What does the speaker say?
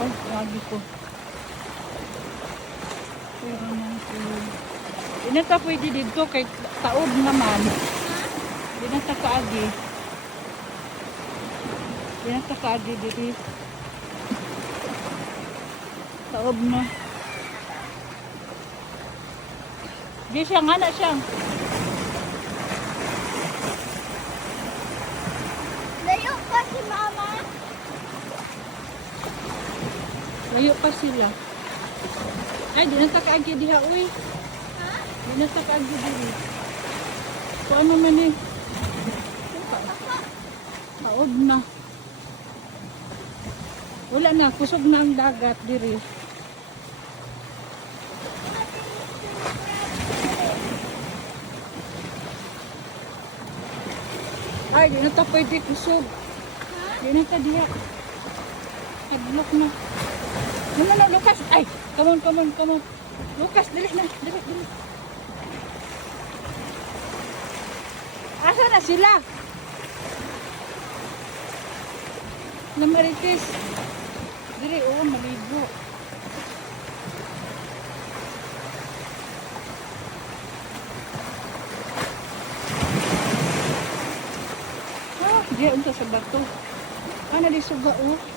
Ay, lagi ko. Kaya naman tulog. Di na ta pwede dito kay taod naman. Di na ta kaagi. Di na ta kaagi dito. Taob na. Di siya nga na siya. Layo pa si Mama. Layo pa sila. Ay, di na ta kaagi diha, uy. Ha? Di na ta kaagi diri. Kung ano man eh. Taob na. Wala na, kusog na ang dagat diri. Ay, di na ta pwede kusog. Di na ta diha. Nag-block na. No, Lucas. Ay, come on. Lucas, dali na. Dali. Asa na sila? Na Marites. Dili, oo, maligo. Diya unta sa bato. Ana di suga, oh.